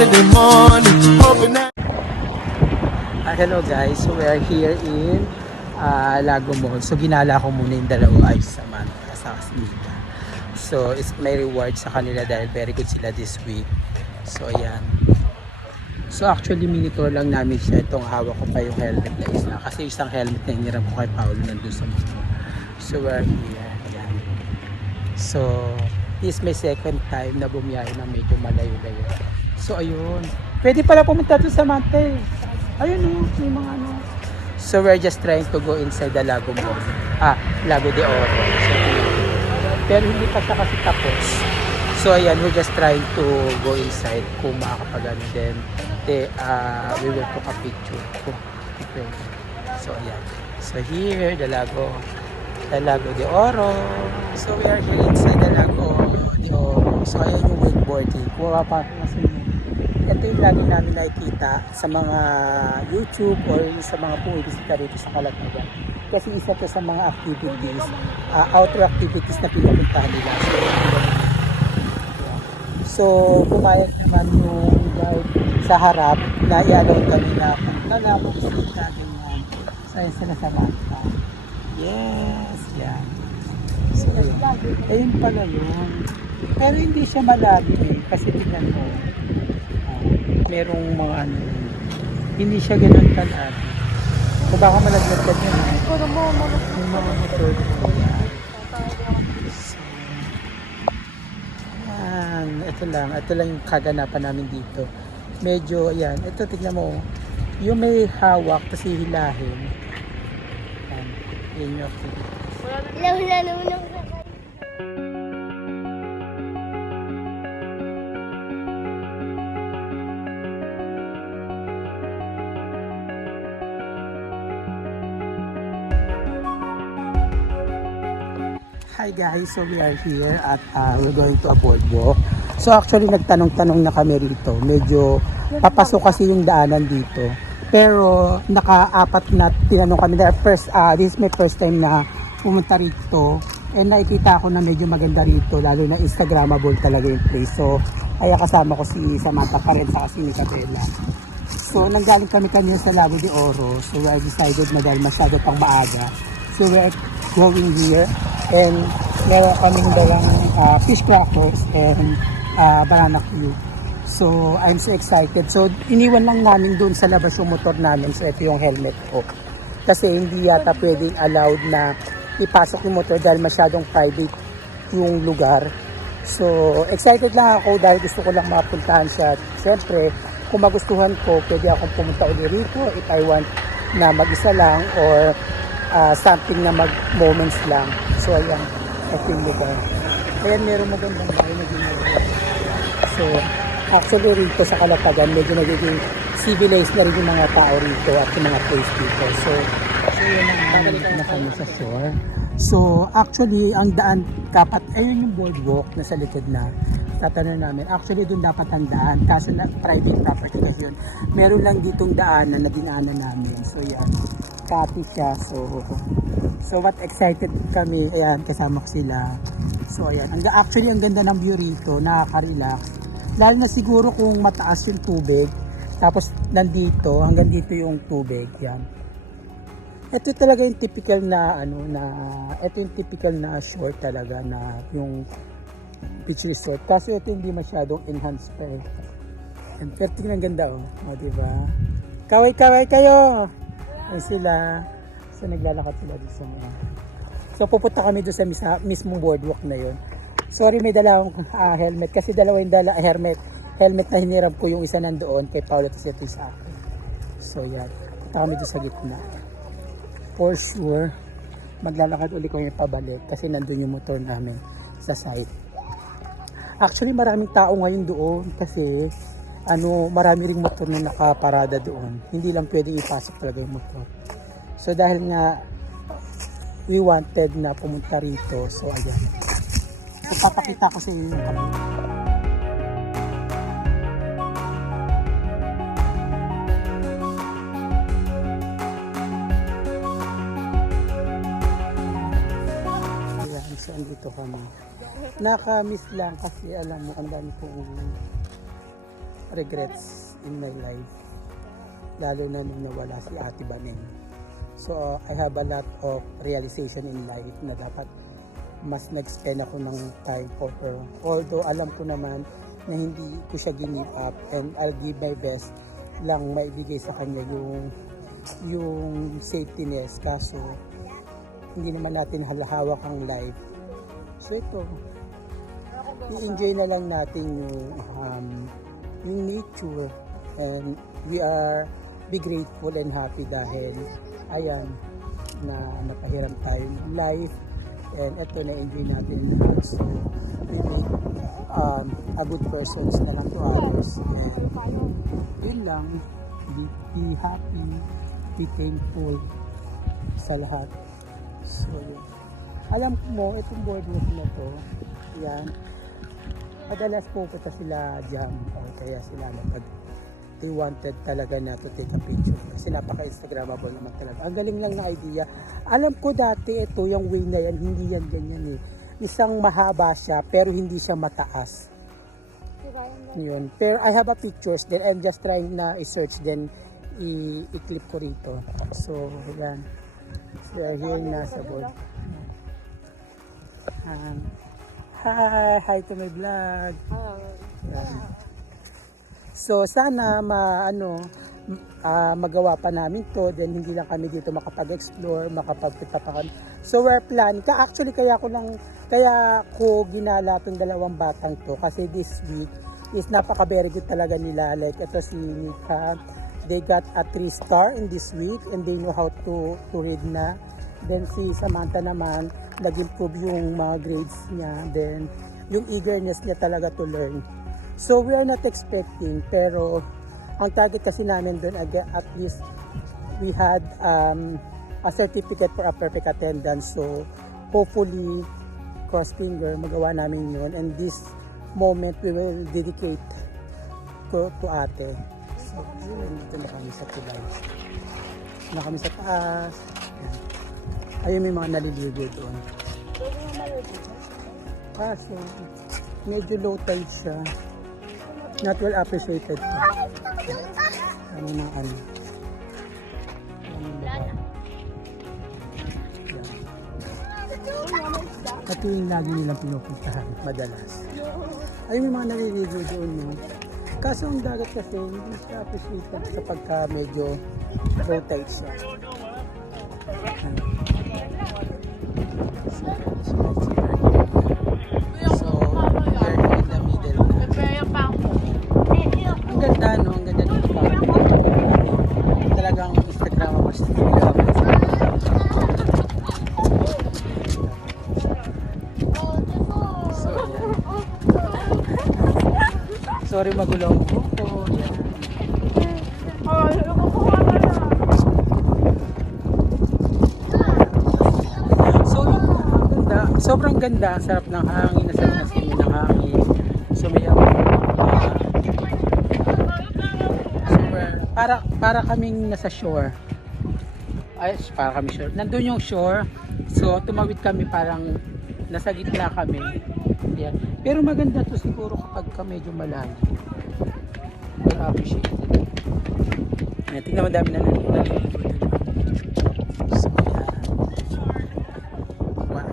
Saturday morning, hoping that. Hello guys, so we are here in Lago Mall. So ginala ko muna yung dalawa ay Samantha sa Mika. So may reward sa kanila dahil very good sila this week. So ayan. So actually monitor lang namin siya. Itong hawak ko pa yung helmet na isa. Kasi isang helmet na hiniram ko kay Paolo nandun sa motor. So we're here. Ayan. So this is my second time na bumiyahe na medyo malayo-layo. So ayun. Pwede pala pumunta doon sa Mante. Ayun o, may mga ano. So we're just trying to go inside the Lago Mall. Lago de Oro. So, pero hindi pa siya kasi tapos. So ayan, we're just trying to go inside kung makakapagano. Then we will take a picture. Okay. So ayan. So here, the Lago de Oro. So we are here inside the Lago de Oro. So ayan yung wakeboarding. Kuha pa kasi ito yung lagi namin nakikita sa mga YouTube or sa mga pumibisita rito sa Calatagan. Kasi isa to sa mga activities, outdoor activities na pinupuntahan nila. So pumayag naman yung guide sa harap na i-allow kami na punta na pumisita ganyan. So yun sila sa bata. Yes, yan. So ayun pala yun. Pero hindi siya malalim kasi tingnan mo. Merong mga ano, hindi siya ganun kalad. O baka malaglag ka dyan. Puro mo, yung mga motor ko. So, yan. Ito lang yung kaganapan namin dito. Medyo, ayan, ito tignan mo. Yung may hawak, kasi hilahin. Yan yung activity. Wala naman. Hi guys, so we are here at we're going to a boardwalk. So actually nagtanong-tanong na kami rito. Medyo papasok kasi yung daanan dito. Pero naka-apat na tinanong kami. This is my first time na pumunta rito. And nakikita ko na medyo maganda rito. Lalo na Instagrammable talaga yung place. So kaya kasama ko si Samantha pa rin sa si Nicabella. So nanggaling kami kanina sa Lago de Oro. So I decided na dahil masyado pang maaga. So we're going here. And meron kaming dalang fish crackers and banana cue. So I'm so excited. So iniwan lang namin doon sa labas yung motor namin. So ito yung helmet ko. Kasi hindi yata pwedeng allowed na ipasok yung motor dahil masyadong private yung lugar. So excited lang ako dahil gusto ko lang mapuntahan siya. Siyempre kung magustuhan ko pwede akong pumunta ulit rito if I want na mag-isa lang or something na mag-moments lang. So ayan, ito yung lugar. Ayan, meron magandang bahay na ginagawa. So actually rito sa Calatagan, medyo nagiging civilized na rin yung mga tao rito at yung mga place dito. So yun ang na kami sa shore. So actually, ang daan dapat, ayun yung boardwalk na sa likod na. Tatanong namin, actually doon dapat ang daan. Kaso na private property kasi yun. Meron lang ditong daan na dinaanan namin. So yan, copy siya. So what excited kami, ayan, kasama ko sila. So ayan, actually ang ganda ng view rito, nakaka-relax. Lalo na siguro kung mataas yung tubig, tapos nandito, hanggang dito yung tubig, yan. Ito talaga yung typical na, ito yung typical na shore talaga na yung beach resort. Kasi ito hindi masyadong enhanced pa eh. And pero tingnan ganda oh. O diba? Kaway-kaway kayo! Ay sila. So naglalakad sila doon sa mga. So pupunta kami doon sa mismong boardwalk na yun. Sorry may dala akong helmet. Kasi dalawa yung helmet na hiniram ko, yung isa nandoon kay Paolo at ito sa akin. So yan. Punta kami doon sa gitna. For sure maglalakad ulit kami pabalik kasi nandun yung motor namin sa site. Actually maraming tao ngayon doon kasi marami ring motor na nakaparada doon. Hindi lang pwedeng ipasok talaga yung motor. So dahil nga we wanted na pumunta rito, so ayan. So papakita ko sa inyo yung kami. Ayan, so andito kami. Naka-miss lang kasi alam mo ang dami kong regrets in my life. Lalo na nung nawala si Ate Banen. So, I have a lot of realization in life na dapat mas nag-spend ako ng time for her. Although, alam ko naman na hindi ko siya give up and I'll give my best lang maibigay sa kanya yung safety net. Kaso, hindi naman natin hawak ang life. So, ito, i-enjoy na lang natin yung nature and we are be grateful and happy dahil ayan na napahiram tayo ng life and ito na-enjoy natin lahat. So we make a good persons na lang to others and yun lang, be happy, be thankful sa lahat. So yun. Alam mo, itong boardwalk na to, yan, madalas pupunta sila dyan o kaya sila pag they wanted talaga na to take a picture kasi napaka-instagrammable naman talaga. Ang galing lang na idea. Alam ko dati ito, yung way na yan, hindi yan ganyan eh. Isang mahaba siya pero hindi siya mataas. Yun. Pero I have a pictures then I'm just trying na i-search then i-clip ko rito. So, yan. So, here na sa board. Hi to my vlog. Yan. So sana magawa pa namin to, then hindi lang kami dito makapag-explore, makapagpunta pa kami. So we're planning, actually kaya ko ginala tong dalawang batang to kasi this week is napaka very good talaga nila. Like ito si Mika, they got a 3-star in this week and they know how to read na. Then si Samantha naman, nag-improve yung mga grades niya, then yung eagerness niya talaga to learn. So we are not expecting, pero ang target kasi namin doon, at least we had a certificate for a perfect attendance. So hopefully, cross finger, magawa namin yun. And this moment, we will dedicate to ate. So dito na kami sa tulay. Na kami sa taas. Ayun, may mga naliligo doon. So medyo low tide siya. Not well appreciated. Ano na ano. Ito yung lagi nilang pinupuntahan, madalas. Ay, may mga naliligo doon, no? Kaso ang dagat kasi, hindi siya appreciated kapag medyo low tide siya. Ang ganda ng talagang Instagrammable siya. Sorry, magulo ang buko. So, ganda. Sobrang ganda. Sarap ng hangin. Nasarap na sinin ng hangin. So, may para kaming nasa shore. Ay, para kami shore. Nandun yung shore. So, tumawid kami parang nasa gitna kami. Yan. Pero maganda to siguro kapag medyo malayo. Well appreciated. Yan, tingnan mo dami na naliligo. So, yan.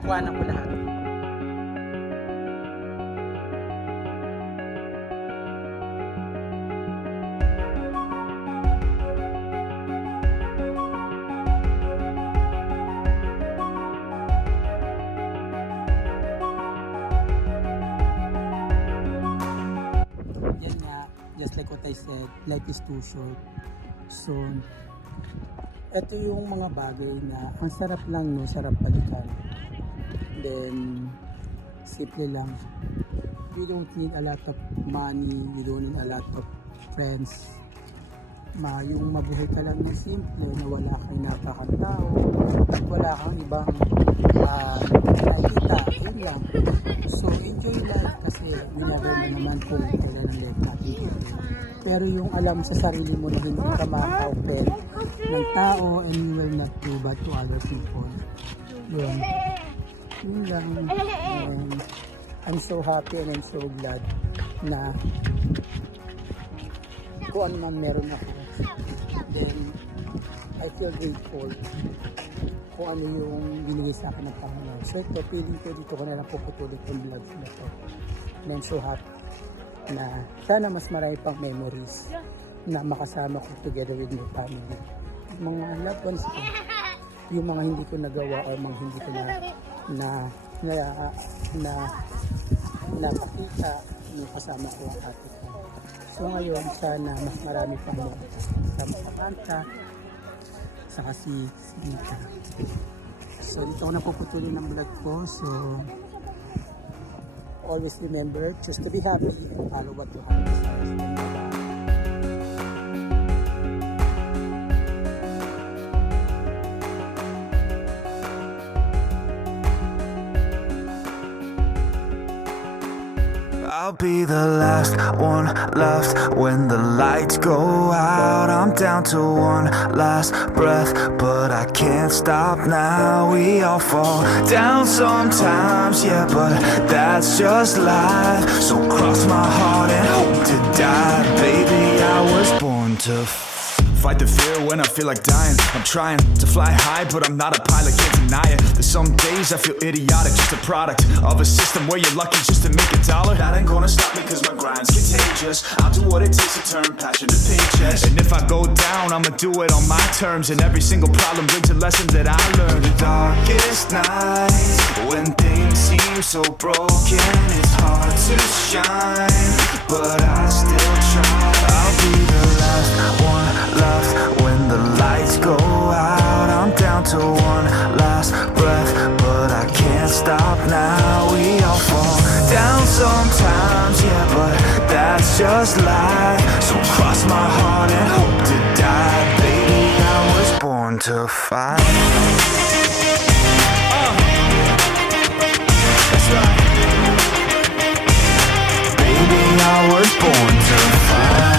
Kuwanan ko lahat. Just like what I said, life is too short. So, ito yung mga bagay na ang sarap lang, no? Sarap balikan. Then, simple lang. You don't need a lot of money, you don't need a lot of friends. Yung mabuhay ka lang ng simple, na wala kang napakatao, wala kang ibang nakikita, yun lang. So, enjoy life kasi we never know naman kung kailan ang life natin. Pero yung alam sa sarili mo na hindi ka maka-open ng tao and you will not do bad to other people. Yun. Yun lang. And I'm so happy and I'm so glad na kung ano man meron ako. Then, I feel grateful kung ano yung binigay sa akin ng Panginoon. So ito, feeling ko dito ko na lang puputulin yung vlogs na to. And I'm so happy na sana mas marami pang memories na makasama ko together with my family. Mga loved ones ko, yung mga hindi ko nagawa o mga hindi ko napakita nung kasama ko ang ate ko. So ngayon, sana mas marami pang mga kasama sa kanta, saka si Mika. So dito ko na puputulin ng vlog ko. So always remember, choose to be happy and follow what you have desires. I'll be the last one left when the lights go out. I'm down to one last breath, but I can't stop now. We all fall down sometimes, yeah, but that's just life. So cross my heart and hope to die. Baby, I was born to fight the fear when I feel like dying. I'm trying to fly high, but I'm not a pilot, can't deny it. There's some days I feel idiotic, just a product of a system where you're lucky just to make a dollar. That ain't gonna stop me cause my grind's contagious. I'll do what it takes to turn passion to paychecks. And if I go down, I'ma do it on my terms. And every single problem brings a lesson that I learned. The darkest nights, when things seem so broken, it's hard to shine, but I still try. I'll be the last one left when the lights go out. I'm down to one last breath, but I can't stop now. We all fall down sometimes, yeah, but that's just life. So cross my heart and hope to die. Baby, I was born to fight. That's right. Baby, I was born to fight.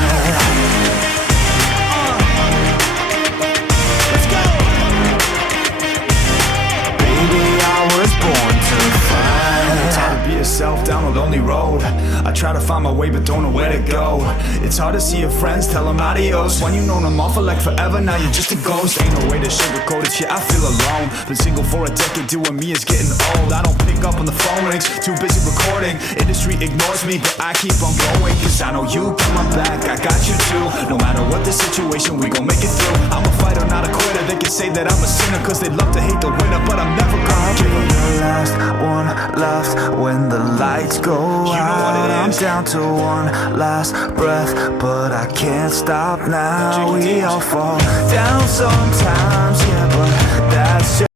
Yourself down a lonely road. I try to find my way but don't know where to go. It's hard to see your friends, tell them adios when you know them all for like forever. Now you're just a ghost. Ain't no way to sugarcoat it, shit, I feel alone. Been single for a decade, doing me is getting old. I don't pick up on the phone rings, too busy recording. Industry ignores me but I keep on going, cause I know you got my back, I got you too. No matter what the situation, we gon' make it through. I'm a fighter, not a quitter. They can say that I'm a sinner cause they love to hate the winner, but I'm never gonna give up. The last one left when the lights go out. I'm down to one last breath, but I can't stop now. We all fall down sometimes, yeah, but that's just